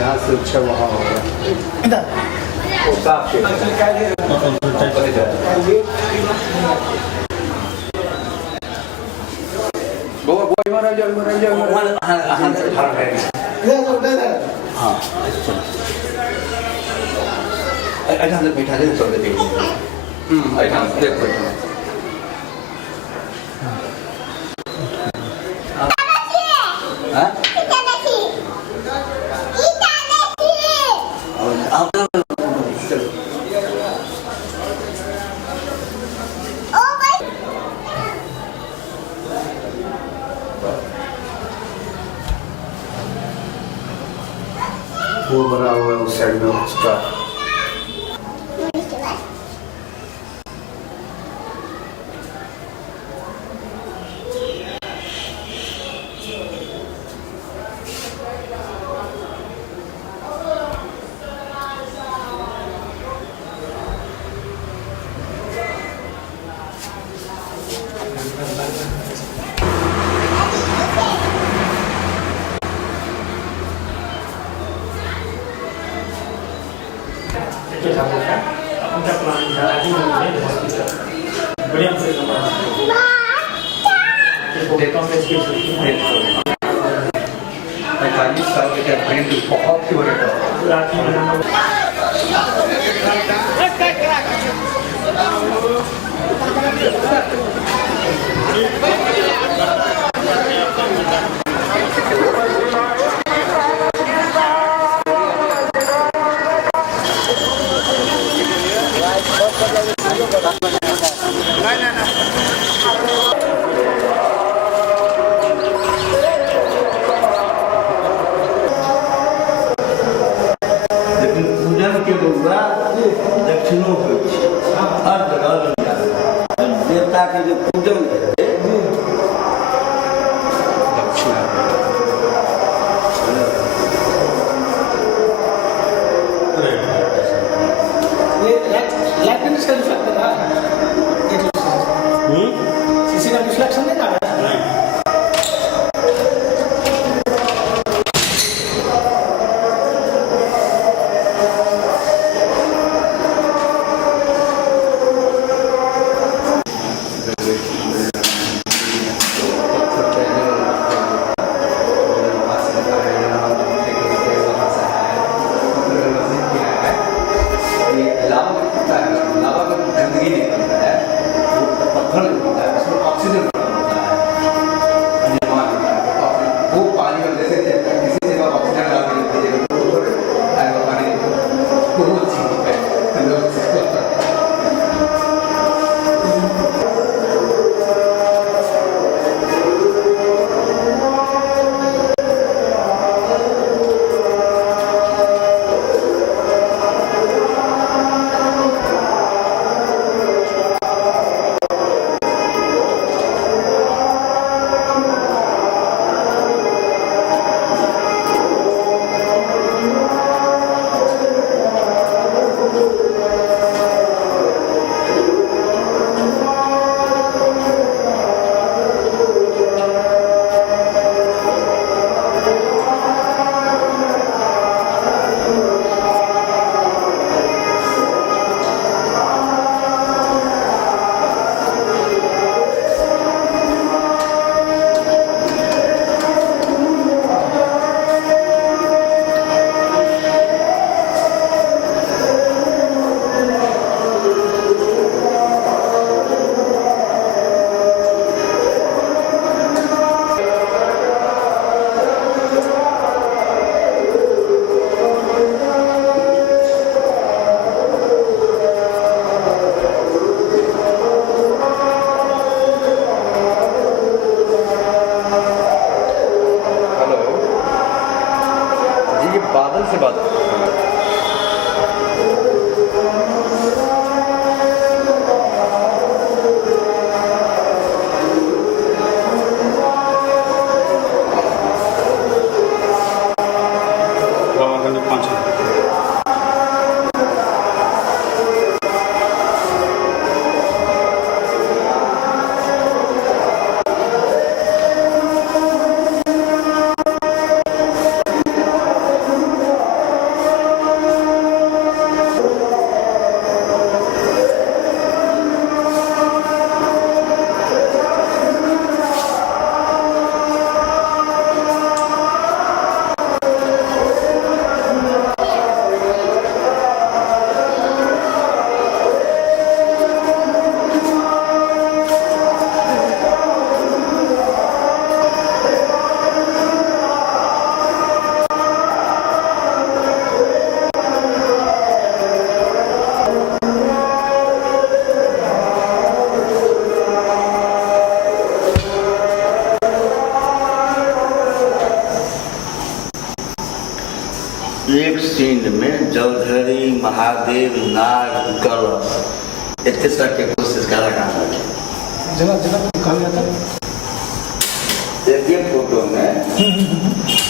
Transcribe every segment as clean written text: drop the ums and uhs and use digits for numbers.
यहाँ से अच्छा वहाँ होगा बैठा दे वो बना हुआ है उस साइड में उसका बहुत ही देवता के जो पूजन है महादेव नाग गढ़ इतने तरह के कोशिश कर रखा है जगह जगह कहा गया था देखिए फोटो में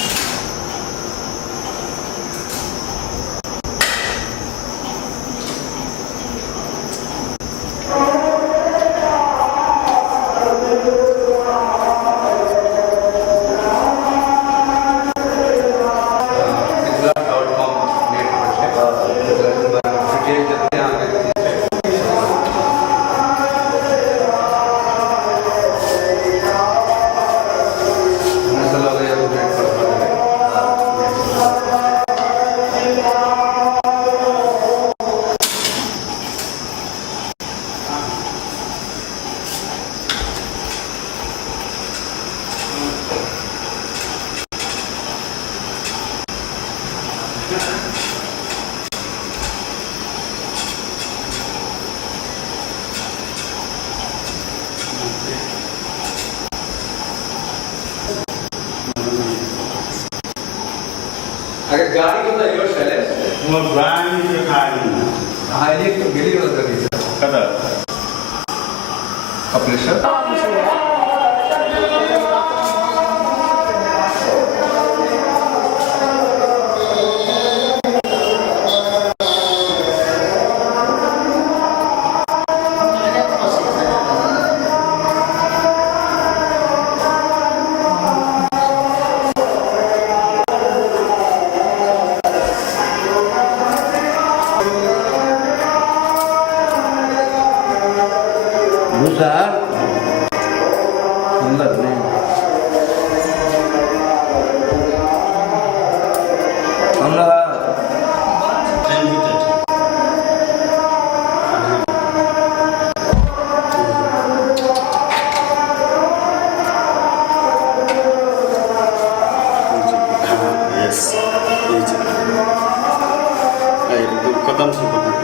अगर गाड़ी को योर शैलेश मग गाडी गाडी हा एक गेली होता तिचा कदा ऑपरेशन मुसार अंदर नहीं अंदर यस कदम से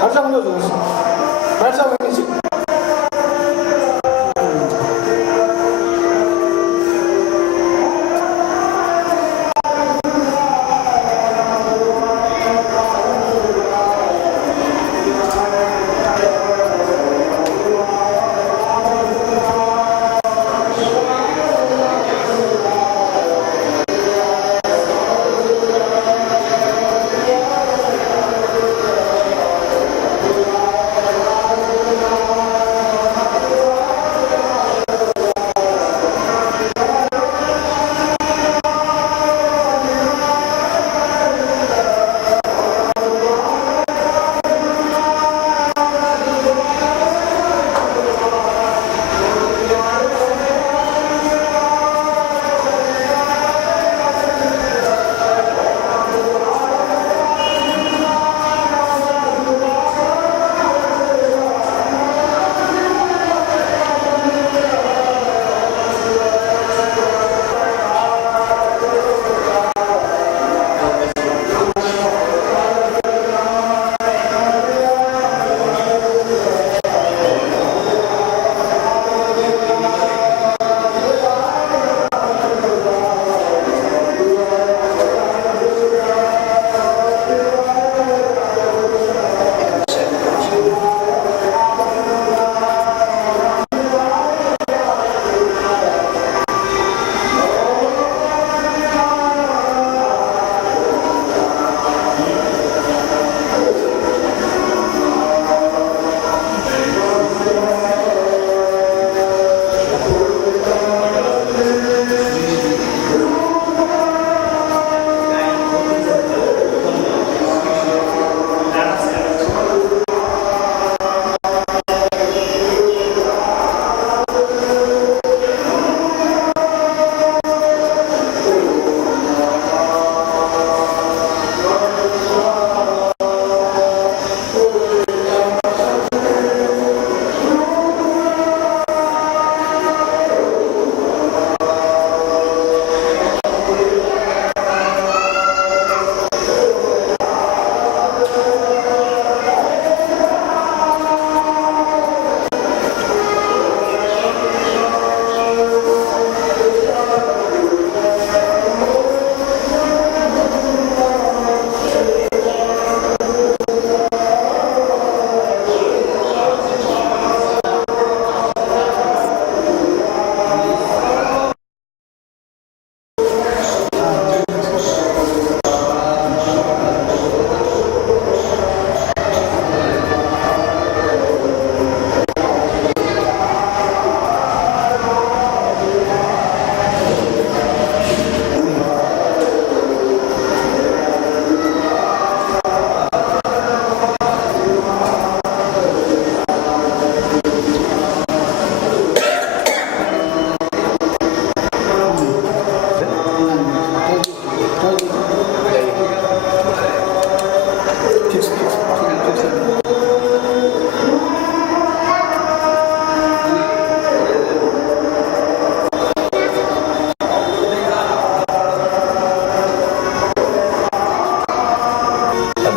harca mı yazıyorsun? Harca mı yazıyorsun?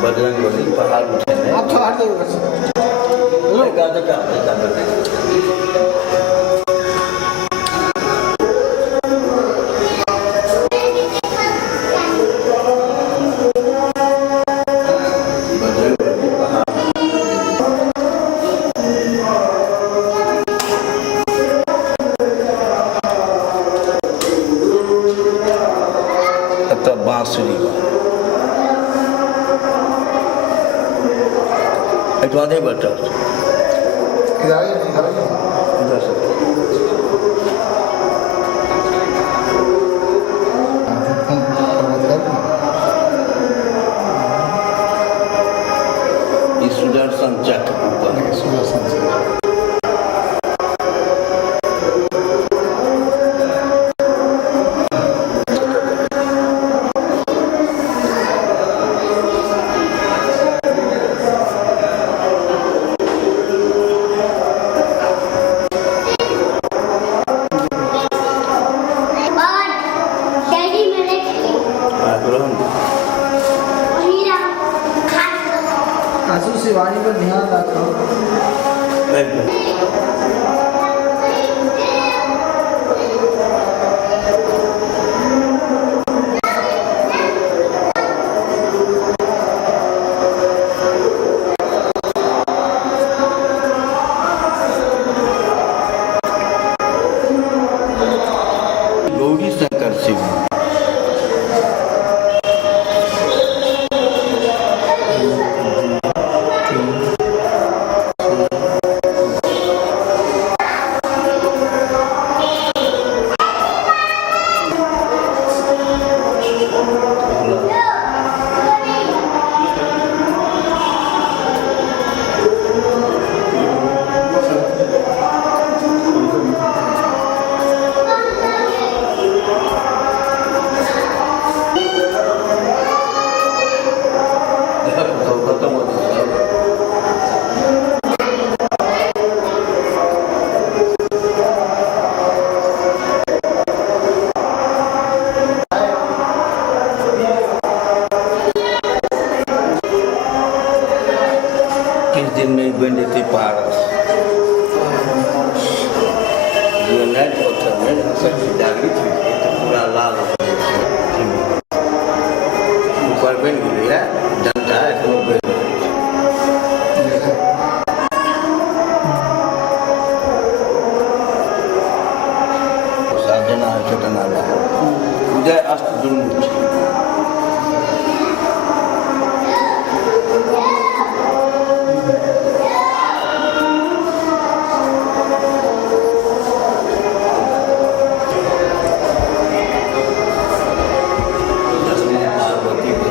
Bajrangbali पहाड़ उठे हैं आप थोड़ा हट जाइए बस। बांसुरी नहीं बैठा इधर आइए, इधर आइए। इधर से इस सुदर्शन चक्र ऊपर सुदर्शन चक्र। आंसू से वाणी पर ध्यान रखो। एकदम गौरी शंकर शिव खत्म हो गया। किस दिन में बन जाती पारस जो नाइट पत्थर में जहाँ शक्ति जागृत हुई थी तो पूरा लाल हो गया। ऊपर बन गया डंडा है तो बन साधना चेतना उदय अस्त दुर्मुख पार्वती को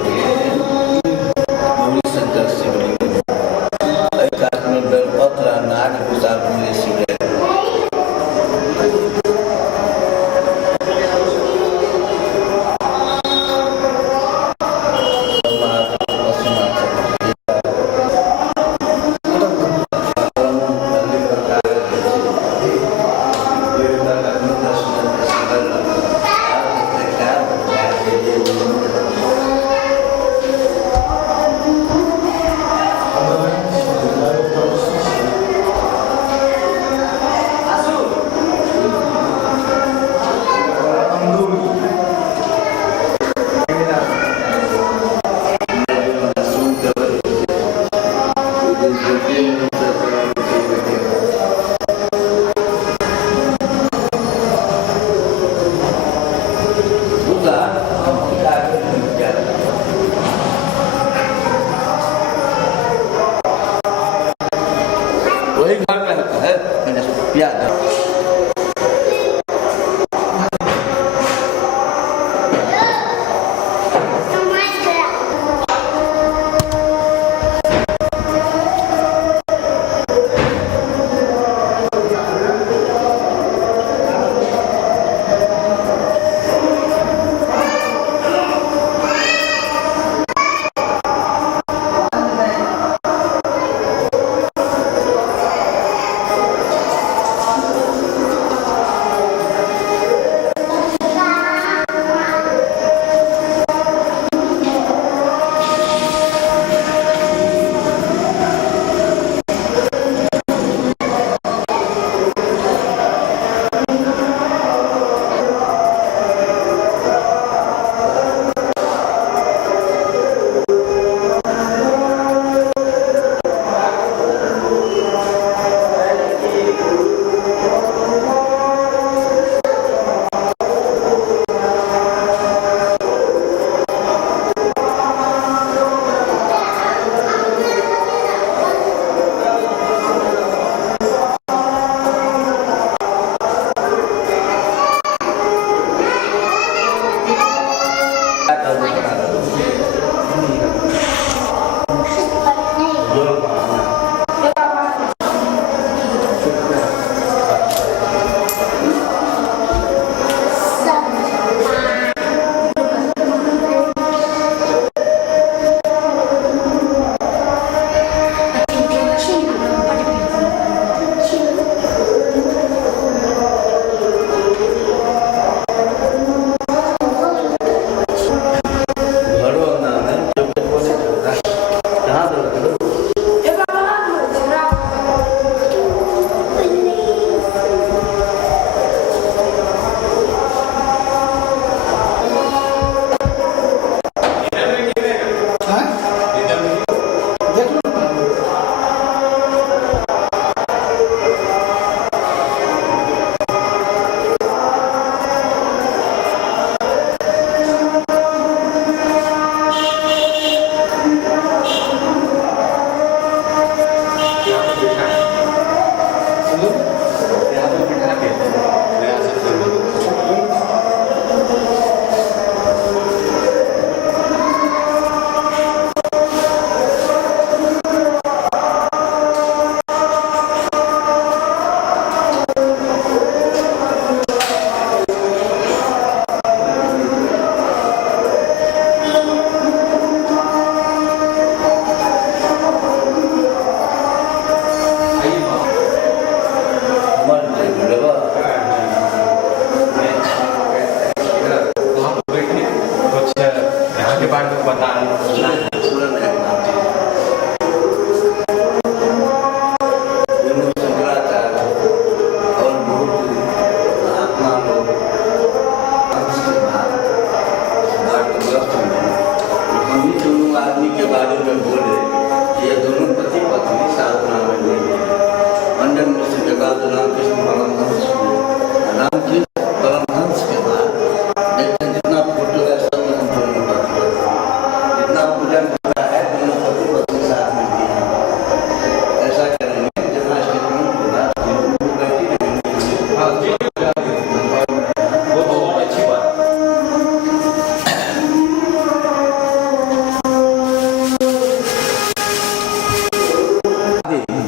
बारे में बताएं। सुरन है नाम जी। शंकराचार्य और बहुत महात्मा लोग अंश के बाद भारतवर्ष में हम ही दोनों आदमी के बारे में बोले। ये दोनों पति पत्नी साधना में नहीं है। मंडन मिश्र के बाद रामकृष्ण परमहंस हुए। रामकृष्ण परमहंस के बाद लेकिन जितना फोटो है सब में हम दोनों बात करते हैं। जितना पूजन होता है दोनों पति पत्नी साथ में किए हैं। ऐसा करेंगे जितना स्टेटमेंट होगा वो बैठी रहेंगे। हाँ जी, वो तो बहुत अच्छी बात है।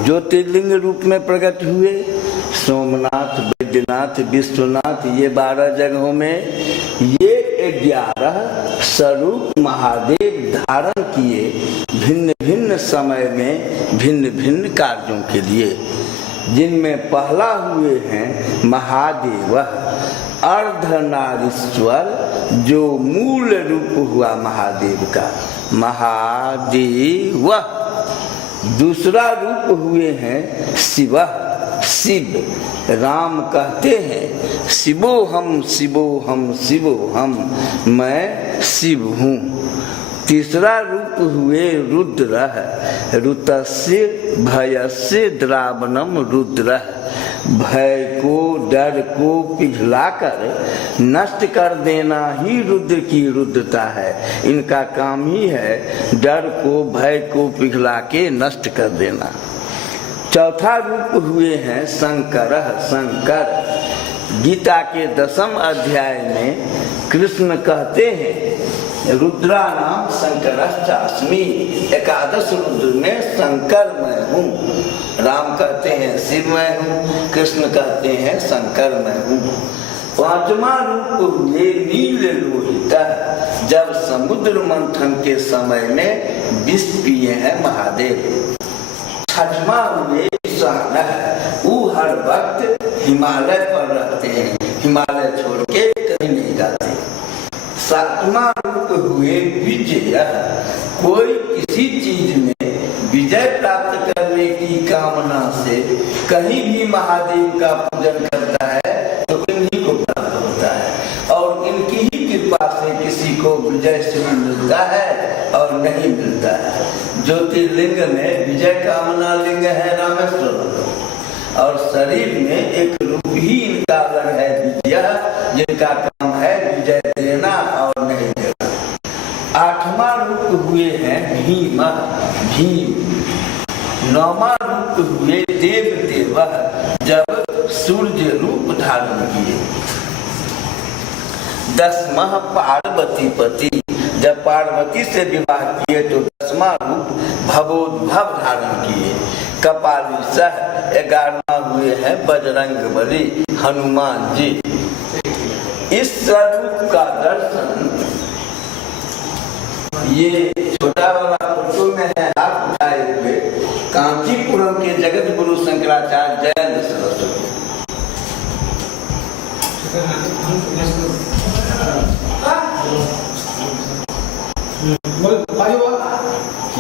ज्योतिर्लिंग रूप में प्रकट हुए। सोमनाथ, बैद्यनाथ, विश्वनाथ, ये 12 जगहों में ये 11 स्वरूप महादेव धारण किए भिन्न भिन्न समय में भिन्न भिन्न कार्यों के लिए। जिनमें पहला हुए हैं महादेव अर्धनारीश्वर, जो मूल रूप हुआ महादेव का महादेव। दूसरा रूप हुए हैं शिव, शिव। राम कहते हैं शिवोहम शिवोहम शिवोहम, मैं शिव हूँ। तीसरा रूप हुए रुद्र, ऋतस्य भयस्य द्रावणम रुद्र। भय को, डर को पिघलाकर नष्ट कर देना ही रुद्र की रुद्रता है। इनका काम ही है डर को, भय को पिघला के नष्ट कर देना। चौथा रूप हुए हैं शंकर, शंकर। गीता के 10वें अध्याय में कृष्ण कहते हैं रुद्रा नाम शंकरश्चास्मि, 11 रुद्र में शंकर मैं हूँ। राम कहते हैं शिव मैं हूँ, कृष्ण कहते हैं शंकर मैं हूँ। 5वां रूप हुए नील लोहित, जब समुद्र मंथन के समय में विष पिए हैं महादेव। 6वां हुए ईशान, वो हर वक्त हिमालय पर रहते हैं, हिमालय छोड़ के कहीं नहीं जाते। 7वां रूप हुए विजय, कोई किसी चीज में विजय प्राप्त करने की कामना से कहीं भी महादेव का पूजन करता है तो इन्हीं को प्राप्त होता है। और इनकी ही कृपा से किसी को विजय से मिलता है और नहीं मिलता है। ज्योतिर्लिंग में विजय कामना लिंग है रामेश्वर, और शरीर में एक रूप ही इनका अलग है विजय, जिनका काम है विजय देना और नहीं देना। 8वां रूप हुए हैं भीम, भीम। 9वां रूप हुए देव देव, जब सूर्य रूप धारण किए। 10वां पार्वती पति, जब पार्वती से विवाह किए तो 10वां रूप भवोद्भव धारण किए। कपालीसह 11वां हुए हैं बजरंगबली, हनुमान जी। इस स्वरूप का दर्शन ये छोटा वाला फोटो में है हाथ उठाए हुए कांचीपुरम के जगत गुरु शंकराचार्य जयंत सरस्वती।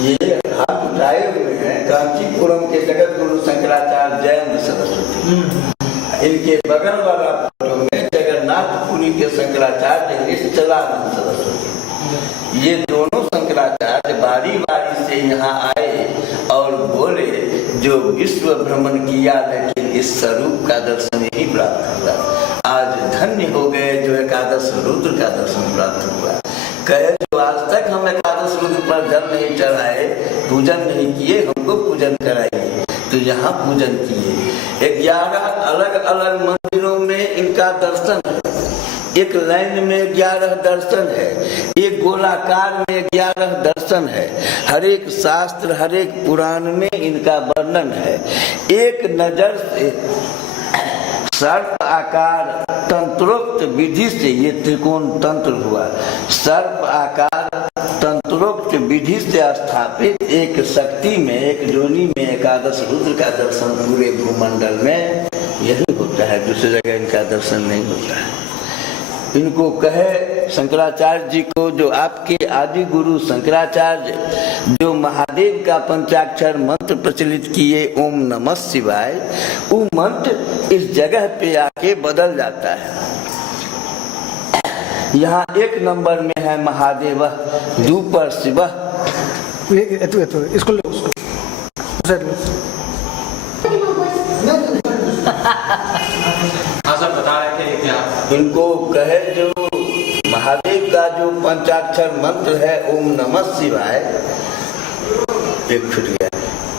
ये हाथ उठाए हुए हैं कांचीपुरम के जगत गुरु शंकराचार्य जयंत सरस्वती। इनके बगल वाला फोटो में जगन्नाथपुरी के शंकराचार्य निश्चलानंद सरस्वती। ये दोनों शंकराचार्य बारी बारी से यहाँ आए और बोले जो विश्व भ्रमण किया लेकिन इस स्वरूप का दर्शन नहीं प्राप्त हुआ। आज धन्य हो गए जो 11 रुद्र का दर्शन प्राप्त हुआ। कहे जो आज तक हम 11 रुद्र पर जल नहीं चढ़ाए, पूजन नहीं किए, हमको पूजन कराइए। तो यहाँ पूजन किए। 11 अलग अलग मंदिरों में इनका दर्शन है। एक लाइन में 11 दर्शन है, एक गोलाकार में 11 दर्शन है। हर एक शास्त्र, हर एक पुराण में इनका वर्णन है। एक नजर से सर्प आकार तंत्रोक्त विधि से ये त्रिकोण तंत्र हुआ। सर्प आकार तंत्रोक्त विधि से स्थापित एक शक्ति में, एक योनि में 11 रुद्र का दर्शन पूरे भूमंडल में यही होता है। दूसरी जगह इनका दर्शन नहीं होता है। इनको कहे शंकराचार्य जी को, जो आपके आदि गुरु शंकराचार्य जो महादेव का पंचाक्षर मंत्र प्रचलित किए ओम नमः शिवाय, वो मंत्र इस जगह पे आके बदल जाता है। यहाँ 1 नंबर में है महादेव, 2 पर शिव। इसको लो, उसको साइड लो। हाँ सर, बता रहे थे क्या इनको कहे जो महादेव का जो पंचाक्षर मंत्र है ओम नमः शिवाय, एक छूट गया।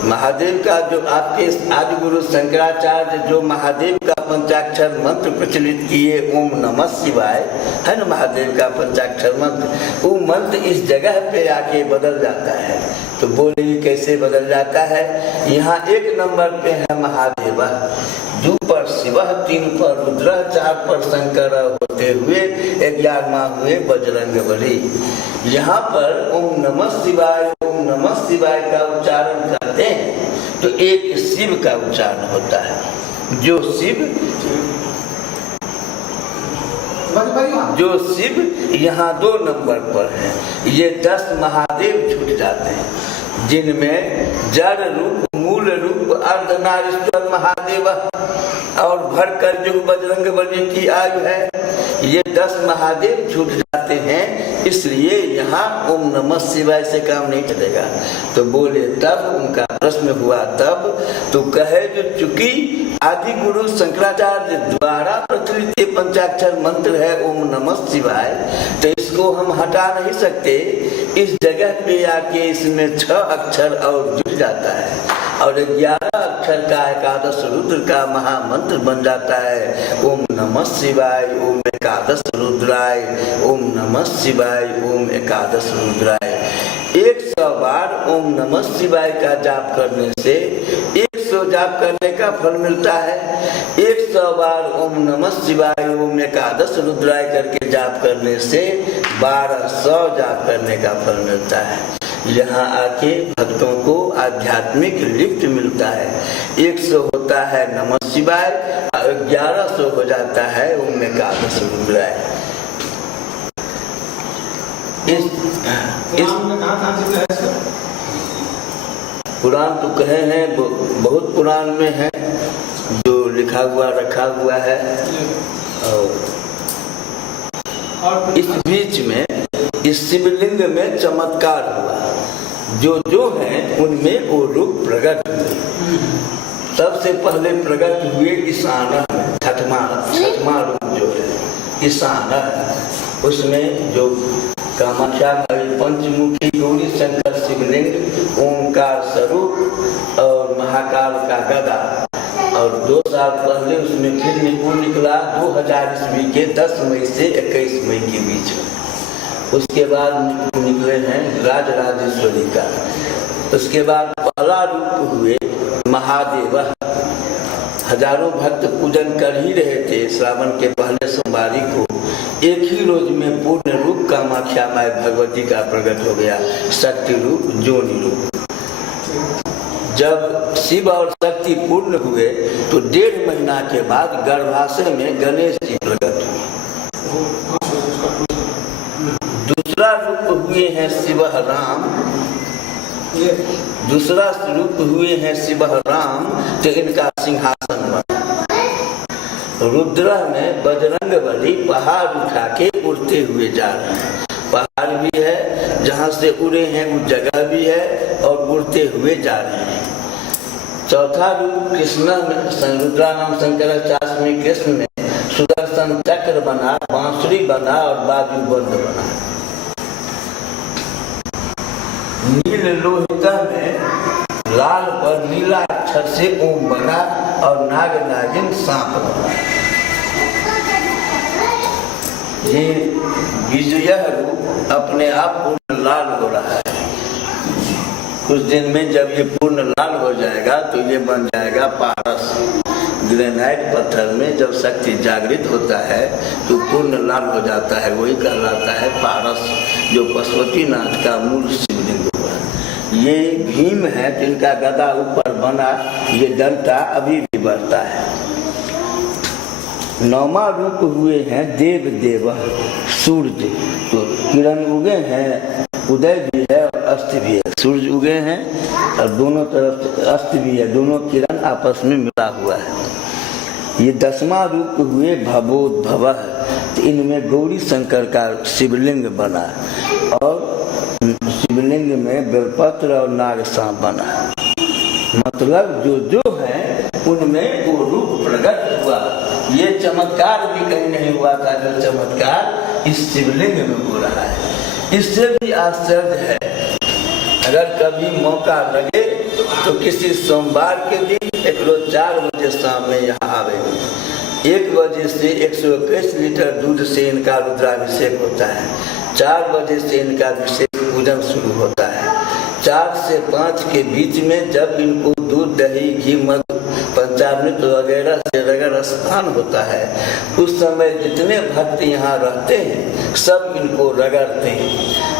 महादेव का जो आपके आदि गुरु शंकराचार्य जो महादेव का पंचाक्षर मंत्र प्रचलित किए ओम नमः शिवाय है ना, महादेव का पंचाक्षर मंत्र, वो मंत्र इस जगह पे आके बदल जाता है। तो बोलिए कैसे बदल जाता है? यहाँ 1 नंबर पे है महादेव, 2 पर शिव, 3 पर रुद्र, 4 पर शंकर होते हुए 11वां हुए बजरंगबली। यहाँ पर ओम नमः शिवाय का उच्चारण करते हैं तो एक शिव का उच्चारण होता है। जो शिव यहाँ 2 नंबर पर है। ये 10 महादेव छूट जाते हैं, जिनमें जड़ रूप, मूल रूप, अर्धनारीश्वर महादेव और भरकर जो बजरंगबली की आयु है, ये 10 महादेव छूट जाते हैं। इसलिए यहाँ ओम नमः शिवाय से काम नहीं चलेगा। तो बोले तब उनका प्रश्न हुआ तब, तो कहे जो चूंकि आदि गुरु शंकराचार्य द्वारा प्रचलित ये पंचाक्षर मंत्र है ओम नमः शिवाय, तो इसको हम हटा नहीं सकते। इस जगह पे आके इसमें 6 अक्षर और जुड़ जाता है और 11 अक्षर का एकादश रुद्र का महामंत्र बन जाता है। ओम नमः शिवाय ओम एकादश रुद्राय, ओम नमः शिवाय ओम एकादश रुद्राय। 100 बार ओम नमः शिवाय का जाप करने से 100 जाप करने का फल मिलता है। 100 बार ओम नमः शिवाय ओम एकादश रुद्राय करके जाप करने से 1200 जाप करने का फल मिलता है। यहाँ आके भक्तों को आध्यात्मिक लिफ्ट मिलता है। 100 होता है नमः शिवाय और 1100 हो जाता है ओम एकादश रुद्राय। पुराण तो कहे हैं, बहुत पुराण में है जो लिखा हुआ रखा हुआ है। और इस बीच में इस शिवलिंग में चमत्कार हुआ, जो हैं उनमें वो रूप प्रकट हुए। सबसे पहले प्रकट हुए ईशाना में, छठवां रूप जो है ईशाना, उसमें जो कामाख्या पंचमुखी गौरी शंकर शिवलिंग, ओंकार स्वरूप और महाकाल का गदा, और 2 साल पहले उसमें फिर निपुण निकला 2000 ईस्वी के 10 मई से 21 मई के बीच में। उसके बाद निकले हैं राजराजेश्वरी का। उसके बाद पहला रूप हुए महादेव। हजारों भक्त पूजन कर ही रहे थे श्रावण के पहले सोमवारी को। एक ही रोज में पूर्ण रूप कामाख्या माई भगवती का प्रकट हो गया, शक्ति रूप, जोनि रूप। जब शिव और शक्ति पूर्ण हुए तो 1.5 महीना के बाद गर्भाशय में गणेश जी प्रकट हुए। दूसरा रूप हुए हैं शिव राम, दूसरा रूप हुए हैं शिव राम, तो इनका सिंहासन बना। रुद्र में बजरंगबली पहाड़ उठा के उड़ते हुए जा रहे हैं। पहाड़ भी है, जहाँ से उड़े हैं वो जगह भी है, और उड़ते हुए जा रहे हैं। चौथा रूप कृष्ण में, रुद्रानाम शंकराचार्य में कृष्ण में सुदर्शन चक्र बना, बांसुरी बना और बाजू बंद बना। नील लोहिता में लाल पर नीला अक्षर से ओम बना और नाग नागिन सांप बना। ये विजय रूप अपने आप पूर्ण लाल हो रहा है। कुछ दिन में जब ये पूर्ण लाल हो जाएगा तो ये बन जाएगा पारस। ग्रेनाइट पत्थर में जब शक्ति जागृत होता है तो पूर्ण लाल हो जाता है, वही कहलाता है पारस, जो पशुपतिनाथ का मूल शिवलिंग हुआ। ये भीम है जिनका गदा ऊपर बना, ये डंटा अभी भी बढ़ता है। नौवां रूप हुए हैं देव देव सूर्य। तो किरण उगे हैं, उदय भी है और अस्त भी है। सूर्य उगे हैं और दोनों तरफ से अस्त भी है, दोनों किरण आपस में मिला हुआ है। ये 10वां रूप हुए भवोद्भव। तो इनमें गौरी शंकर का शिवलिंग बना और शिवलिंग में बेलपत्र और नागसाप बना। मतलब जो जो है उनमें वो रूप प्रकट हुआ। ये चमत्कार भी कहीं नहीं हुआ था जो चमत्कार इस शिवलिंग में हो रहा है। इससे भी आश्चर्य है, अगर कभी मौका लगे तो किसी सोमवार के दिन एक रोज 4 बजे शाम में यहाँ आवेंगे। 1 बजे से 121 लीटर दूध से इनका रुद्राभिषेक होता है। 4 बजे से इनका विशेष पूजन शुरू होता है। 4 से 5 के बीच में जब इनको दूध दही घी मधु पंचामृत वगैरह से रगड़ स्नान होता है, उस समय जितने भक्त यहाँ रहते हैं सब इनको रगड़ते हैं।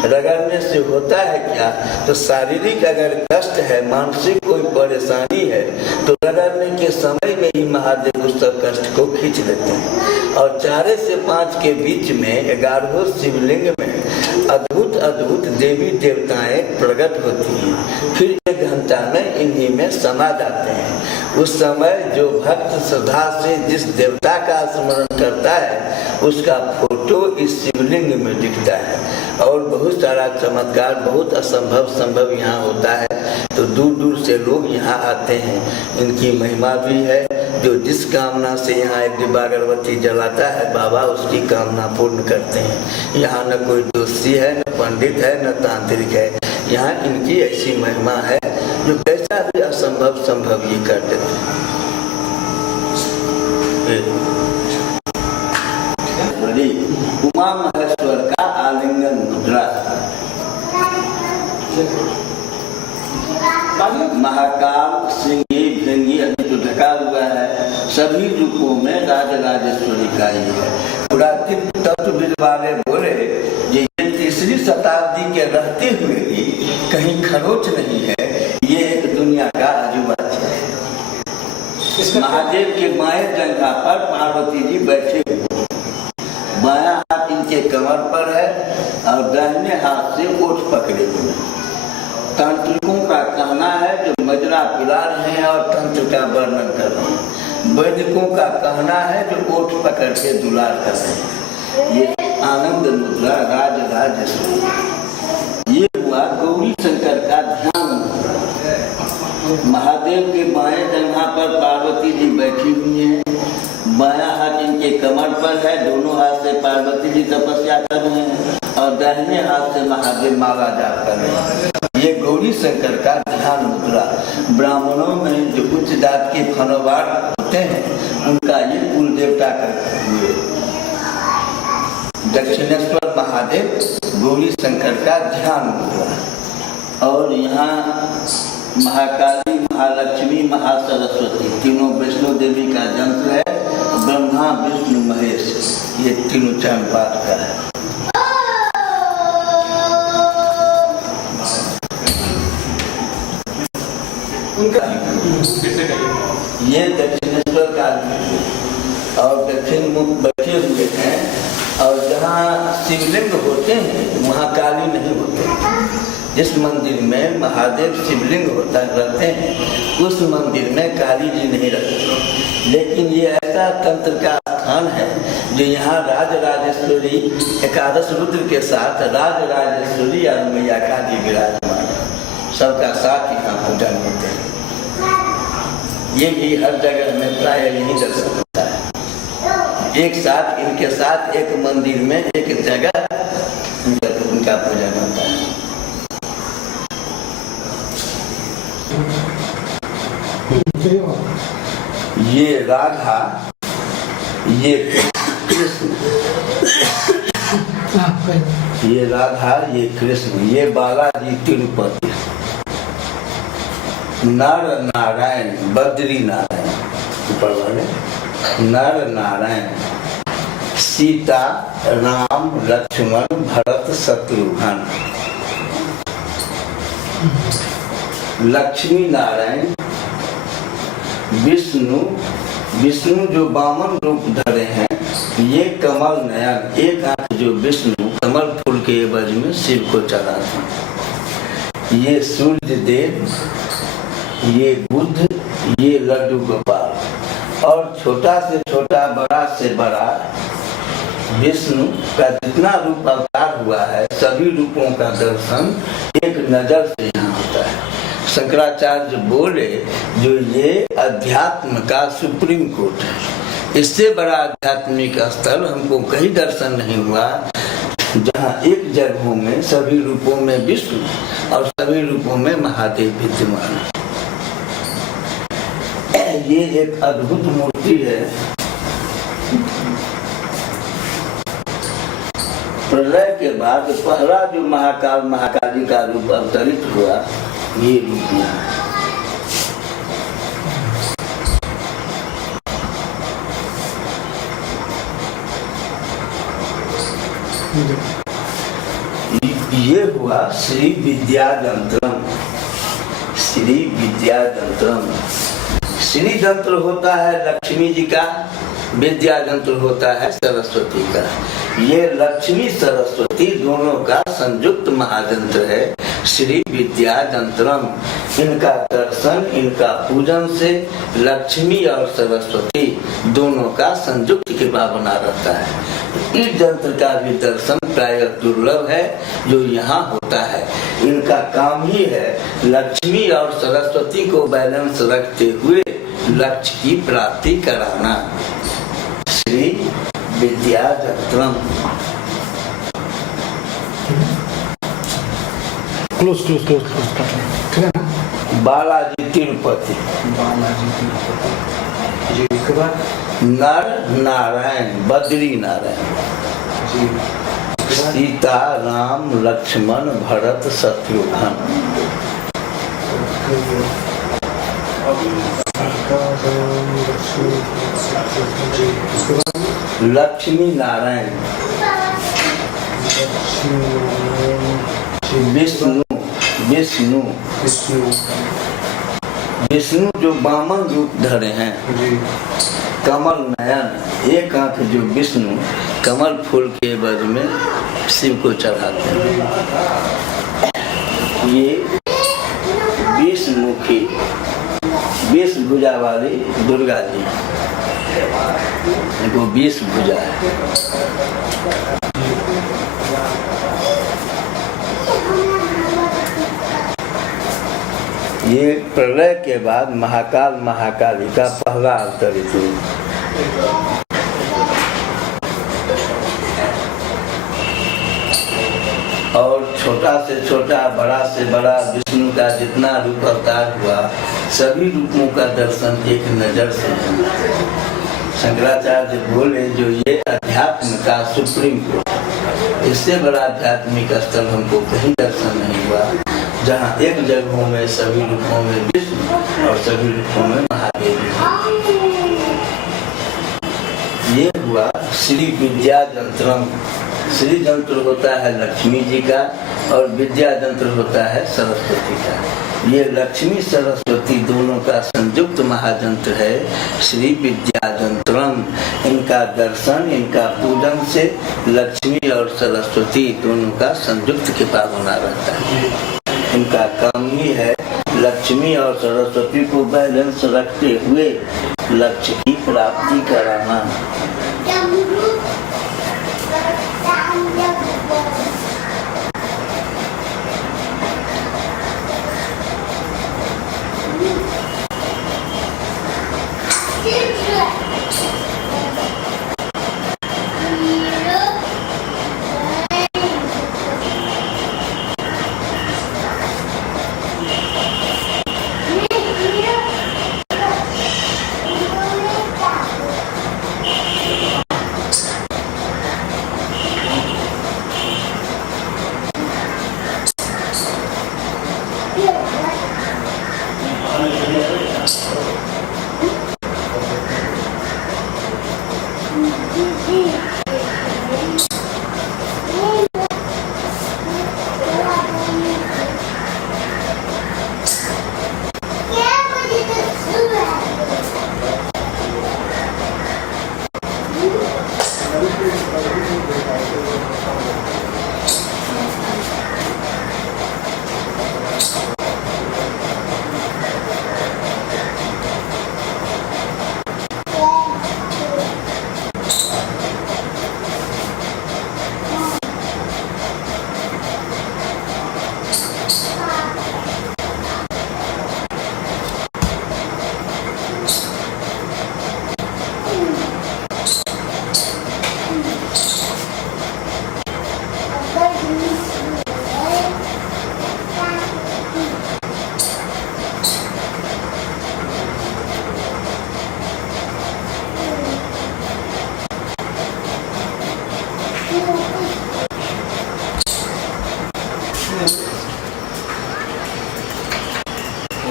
रगड़ने से होता है क्या, तो शारीरिक अगर कष्ट है, मानसिक कोई परेशानी है, तो रगड़ने के समय में ही महादेव उस सब कष्ट को खींच लेते हैं। और 4 से 5 के बीच में 11 शिवलिंग में अद्भुत अद्भुत देवी देवताएं प्रकट होती हैं। फिर 1 घंटा में इन्हीं में समा जाते हैं। उस समय जो भक्त श्रद्धा से जिस देवता का स्मरण करता है उसका फोटो इस शिवलिंग में दिखता है। और बहुत सारा चमत्कार, बहुत असंभव संभव यहाँ होता है। तो दूर दूर से लोग यहाँ आते हैं। इनकी महिमा भी है। जो जिस कामना से यहाँ एक डिब्बा अगरबत्ती जलाता है, बाबा उसकी कामना पूर्ण करते हैं। यहाँ न कोई दोषी है, न पंडित है, न तांत्रिक है। यहाँ इनकी ऐसी महिमा है जो कैसा भी असंभव संभव ये कर देते हैं। उमा महेश्वर का आलिंगन मुद्रा। महाकाल सिंही भृंगी अभी तो ढका हुआ है। सभी रूपों में राजराजेश्वरी का ही है। पुरातत्व तत्वविद वाले बोले ये 3री शताब्दी के रहते हुए भी कहीं खरोच नहीं है। ये एक दुनिया का अजूबा है। महादेव के बाएं जंघा पर पार्वती जी बैठे हुए, बायां हाथ इनके कमर पर है और दाहिने हाथ से ओठ पकड़े हुए। तांत्रिकों का कहना है जो मजरा पिला रहे हैं और तंत्र का वर्णन कर रहे हैं। वैदिकों का कहना है जो ओठ पकड़ के दुलार कर रहे हैं। ये आनंद मुद्रा राजराजेश्वरी। ये हुआ गौरी शंकर का ध्यान मुद्रा। महादेव के बाएं जंघा पर पार्वती जी बैठी हुई हैं। बायां हाथ इनके कमर पर है, दोनों हाथ से पार्वती जी तपस्या कर रहे हैं और दाहिने हाथ से महादेव माला जाप कर रहे हैं। ये गौरी शंकर का ध्यान मुद्रा। ब्राह्मणों में जो उच्च जात के फनवार होते हैं उनका ये कुल देवता करते हुए दक्षिणेश्वर महादेव गौरी शंकर का ध्यान मुद्रा। और यहाँ महाकाली, महालक्ष्मी, महासरस्वती तीनों वैष्णो देवी का यंत्र है। ब्रह्मा विष्णु महेश ये तीनों चरण पाठ का है। ये दक्षिणेश्वर का और दक्षिण मुख बैठे हुए हैं। और जहाँ शिवलिंग होते हैं वहाँ काली नहीं होते। जिस मंदिर में महादेव शिवलिंग होता रहते हैं उस मंदिर में काली जी नहीं रहती। लेकिन ये ऐसा तंत्र का स्थान है जो यहाँ राजराजेश्वरी 11 रुद्र के साथ राजराजेश्वरी और मैया काली विराजमान है। सबका साथ यहाँ पूजन होते हैं। ये भी हर जगह में प्राय यही दर्शन होता है। एक साथ इनके साथ एक मंदिर में एक जगह उनका पूजन होता है। ये राधा, ये कृष्ण, ये राधा, ये कृष्ण, ये बालाजी तिरुपति, नर नारायण, बद्री नारायण ऊपर वाले, नर नारायण, सीता, राम, लक्ष्मण, भरत, शत्रुघ्न, लक्ष्मी नारायण, विष्णु, विष्णु जो वामन रूप धरे हैं, ये कमल नयन, एक आंख जो विष्णु कमल फूल के एवज में शिव को चढ़ाते। ये सूर्य देव, ये बुद्ध, ये लड्डू गोपाल, और छोटा से छोटा बड़ा से बड़ा विष्णु का जितना रूप अवतार हुआ है, सभी रूपों का दर्शन एक नजर से यहाँ होता है। शंकराचार्य बोले जो ये अध्यात्म का सुप्रीम कोर्ट है, इससे बड़ा आध्यात्मिक स्थल हमको कहीं दर्शन नहीं हुआ जहाँ एक जगहों में सभी रूपों में विष्णु और सभी रूपों में महादेव विद्यमान है। ये एक अद्भुत मूर्ति है। प्रलय के बाद पहला जो महाकाल महाकाली का रूप अवतरित हुआ, ये रूप यहाँ ये हुआ श्री विद्यायंत्रम। श्री विद्यायंत्रम, श्री यंत्र होता है लक्ष्मी जी का, विद्या यंत्र होता है सरस्वती का। ये लक्ष्मी सरस्वती दोनों का संयुक्त महायंत्र है श्री विद्या यंत्रम। इनका दर्शन, इनका पूजन से लक्ष्मी और सरस्वती दोनों का संयुक्त कृपा बना रहता है। इस यंत्र का भी दर्शन प्राय दुर्लभ है जो यहाँ होता है। इनका काम ही है लक्ष्मी और सरस्वती को बैलेंस रखते हुए लक्ष्य की प्राप्ति कराना। श्री विद्या यंत्रम। क्लोज क्लोज क्लोज क्लोज कर लें, ठीक है ना। बालाजी तिरुपति, बालाजी तिरुपति जी। इसके बाद नर नारायण, बद्री नारायण जी। सीता राम लक्ष्मण भरत शत्रुघ्न। लक्ष्मी नारायण, विष्णु विष्णु विष्णु विष्णु जो वामन रूप धरे हैं, जी। कमल नयन, एक आंख जो विष्णु कमल फूल के एवज में शिव को चढ़ाते हैं। ये 20 मुखी 20 भुजा वाली दुर्गा जी, इनको 20 भुजा है। ये प्रलय के बाद महाकाल महाकाली का पहला अवतरित हुई। और छोटा से छोटा बड़ा से बड़ा विष्णु का जितना रूप अवतार हुआ, सभी रूपों का दर्शन एक नजर से है। शंकराचार्य बोले जो ये अध्यात्म का सुप्रीम कोर्ट, इससे बड़ा आध्यात्मिक स्थल हमको कहीं दर्शन नहीं हुआ जहाँ एक जगहों में सभी रूपों में विष्णु और सभी रूपों में महादेव। ये हुआ श्री विद्या यंत्रम। श्री यंत्र होता है लक्ष्मी जी का और विद्या यंत्र होता है सरस्वती का। ये लक्ष्मी सरस्वती दोनों का संयुक्त महायंत्र है श्री विद्या यंत्रम। इनका दर्शन, इनका पूजन से लक्ष्मी और सरस्वती दोनों का संयुक्त कृपा बना रहता है। इनका काम ही है लक्ष्मी और सरस्वती को बैलेंस रखते हुए लक्ष्य की प्राप्ति कराना।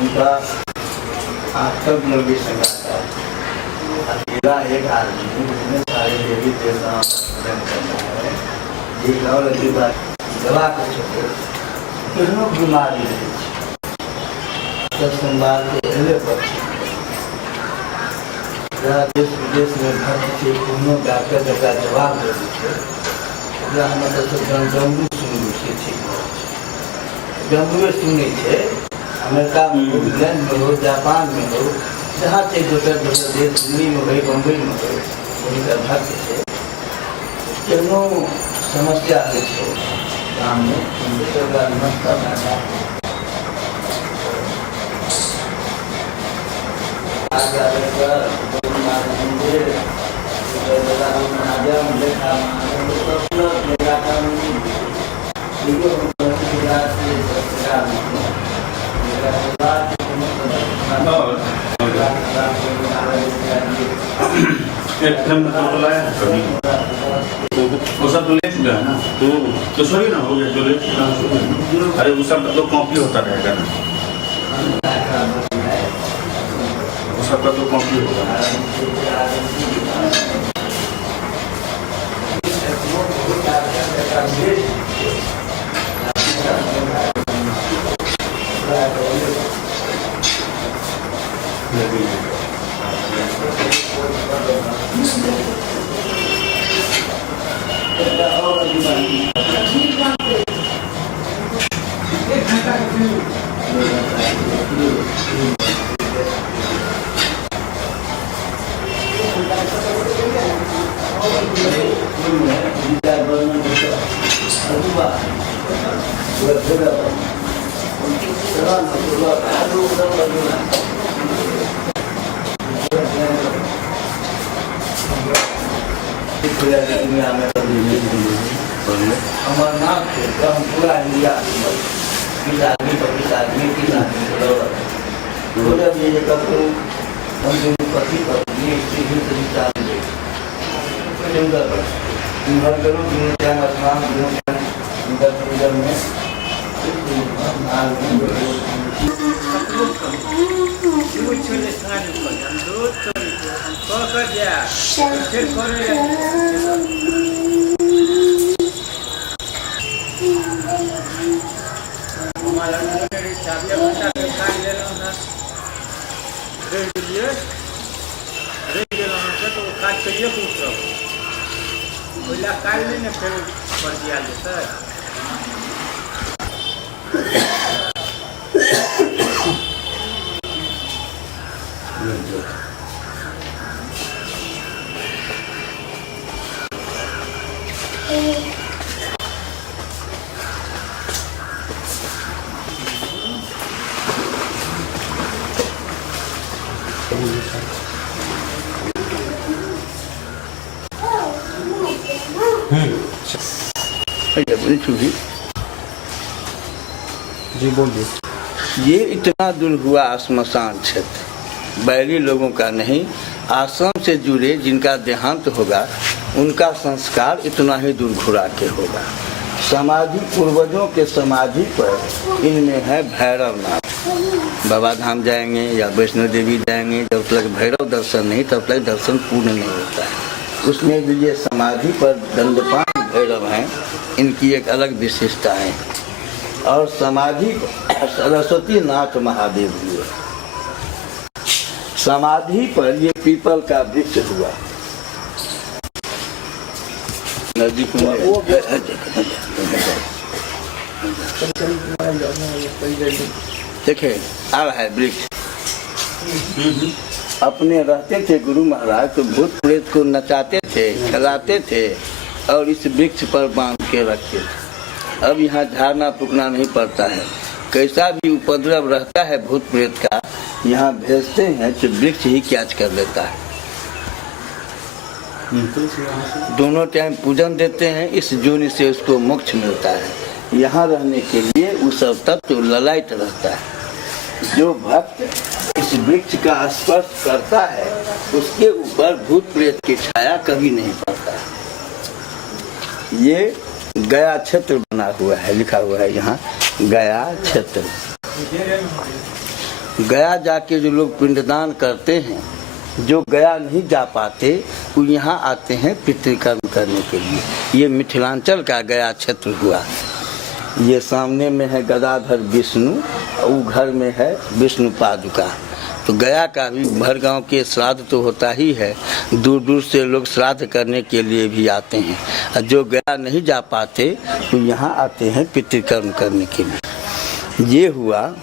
उनका आत्म लोग संगाता है। अकेला एक आदमी जिसने सारे देवी देवताओं का पूजन करना है, एक और अजूबा दवा के छोटे कितनों बीमारी रही दस संवाद के अगले पर देश विदेश में भक्त थे, कोनो डॉक्टर जगह जवाब दे थे हम जम्मू सुनी से ठीक जम्मू सुनी थे। अमेरिका में हो, इंग्लैंड में हो, जापान में हो, जहाँ थे दूसरे देश, दिल्ली में हो, बम्बई में हो, उनका भक्त थे। कितनों समस्या थे गाँव में उनके सरकार नमस्ता करना वो सब तो ले चुका है ना, तो सही ना हो गया जो ले चुका है। अरे वो सब तो कॉपी होता रहेगा ना, वो सब का तो कॉपी होगा। अमरनाथ से हम पूरा इंडिया किस आदमी को किस आदमी हम पति पत्नी जी बोलिए। ये इतना दूर हुआ श्मशान क्षेत्र, बैरी लोगों का नहीं, आश्रम से जुड़े जिनका देहांत होगा उनका संस्कार इतना ही दूर घुरा के होगा। समाधि पूर्वजों के समाधि पर इनमें है भैरवनाथ। बाबा धाम जाएंगे या वैष्णो देवी जाएंगे, जब तक भैरव दर्शन नहीं तब तक दर्शन पूर्ण नहीं होता है। उसमें भी ये समाधि पर दंडपाण भैरव हैं, इनकी एक अलग विशेषता है। और समाधि सरस्वती नाथ महादेव हुए। समाधि पर ये पीपल का वृक्ष हुआ। नजदीक में देखे आ रहा है वृक्ष। अपने रहते थे गुरु महाराज तो भूत प्रेत को नचाते थे, खिलाते थे और इस वृक्ष पर बांध के रखते थे। अब यहाँ झाड़ना फूकना नहीं पड़ता है। कैसा भी उपद्रव रहता है भूत प्रेत का, यहाँ भेजते हैं तो वृक्ष ही कैच कर लेता है। दोनों टाइम पूजन देते हैं, इस जोनि से उसको मोक्ष मिलता है। यहाँ रहने के लिए वो सब तत्व ललायत रहता है। जो भक्त इस वृक्ष का स्पर्श करता है उसके ऊपर भूत प्रेत की छाया कभी नहीं पड़ता। ये गया क्षेत्र बना हुआ है, लिखा हुआ है यहाँ गया क्षेत्र। गया जाके जो लोग पिंडदान करते हैं, जो गया नहीं जा पाते वो यहाँ आते हैं पितृकर्म करने के लिए। ये मिथिलांचल का गया क्षेत्र हुआ। ये सामने में है गदाधर विष्णु, वो घर में है विष्णु पादुका। तो गया का भी भर गांव के श्राद्ध तो होता ही है, दूर दूर से लोग श्राद्ध करने के लिए भी आते हैं। और जो गया नहीं जा पाते तो यहाँ आते हैं पितृकर्म करने के लिए। ये हुआ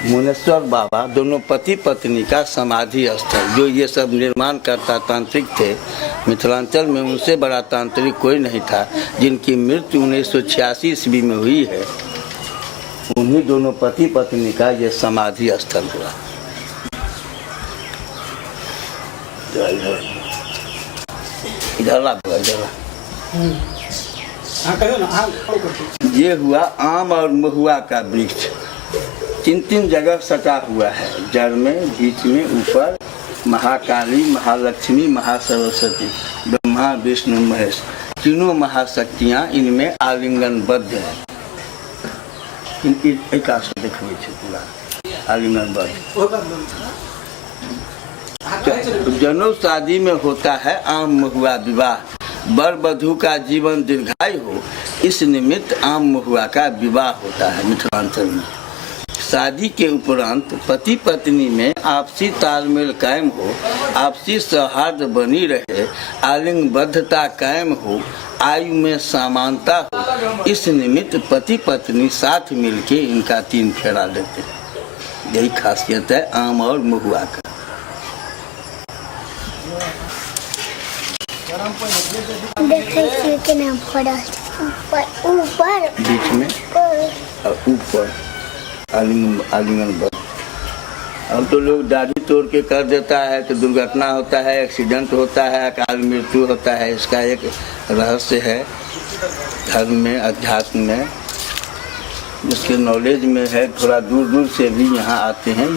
मुनेश्वर बाबा, दोनों पति पत्नी का समाधि स्थल। जो ये सब निर्माण करता तांत्रिक थे मिथिलांचल में, उनसे बड़ा तांत्रिक कोई नहीं था। जिनकी मृत्यु 1986 ईस्वी में हुई है, उन्हीं दोनों पति पत्नी का ये समाधि स्थल हुआ। इधर ला, ये हुआ आम और महुआ का वृक्ष। 3 जगह सटा हुआ है, जड़ में, बीच में, ऊपर। महाकाली, महालक्ष्मी, महासरस्वती, ब्रह्मा विष्णु महेश, तीनों महाशक्तियाँ इनमें आलिंगनबद्ध है। इनकी एक आशा देखिए पूरा आलिंगनबद्ध। जनेऊ शादी में होता है आम महुआ विवाह। वर वधू का जीवन दीर्घायु हो, इस निमित्त आम महुआ का विवाह होता है मिथिलांचल में। शादी के उपरांत पति पत्नी में आपसी तालमेल कायम हो, आपसी सौहार्द बनी रहे, आलिंगबद्धता कायम हो, आयु में समानता हो, इस निमित्त पति पत्नी साथ मिलके इनका 3 फेरा लेते हैं। यही खासियत है आम और महुआ का। बीच में और ऊपर आलिंगनबद्ध। अब तो लोग दाढ़ी तोड़ के कर देता है तो दुर्घटना होता है, एक्सीडेंट होता है, अकाल मृत्यु होता है। इसका एक रहस्य है धर्म में, अध्यात्म में, जिसके नॉलेज में है। थोड़ा दूर दूर से भी यहाँ आते हैं।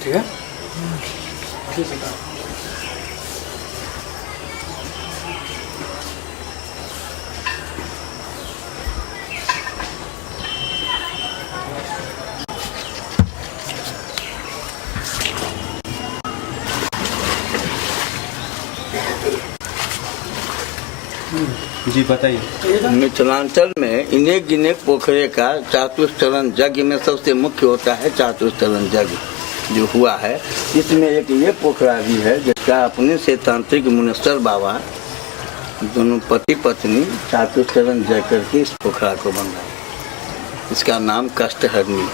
ठीक है, ठीक है। जी बताइए। मिथिलांचल में इन्हें गिने पोखरे का चातुस्तरण यज्ञ में सबसे मुख्य होता है चातुस्तरण यज्ञ जो हुआ है। इसमें एक ये पोखरा भी है जिसका अपने से तांत्रिक मुनेश्वर बाबा दोनों पति पत्नी चातुस्तरण जय करके इस पोखरा को बनाया। इसका नाम कष्टहरणी।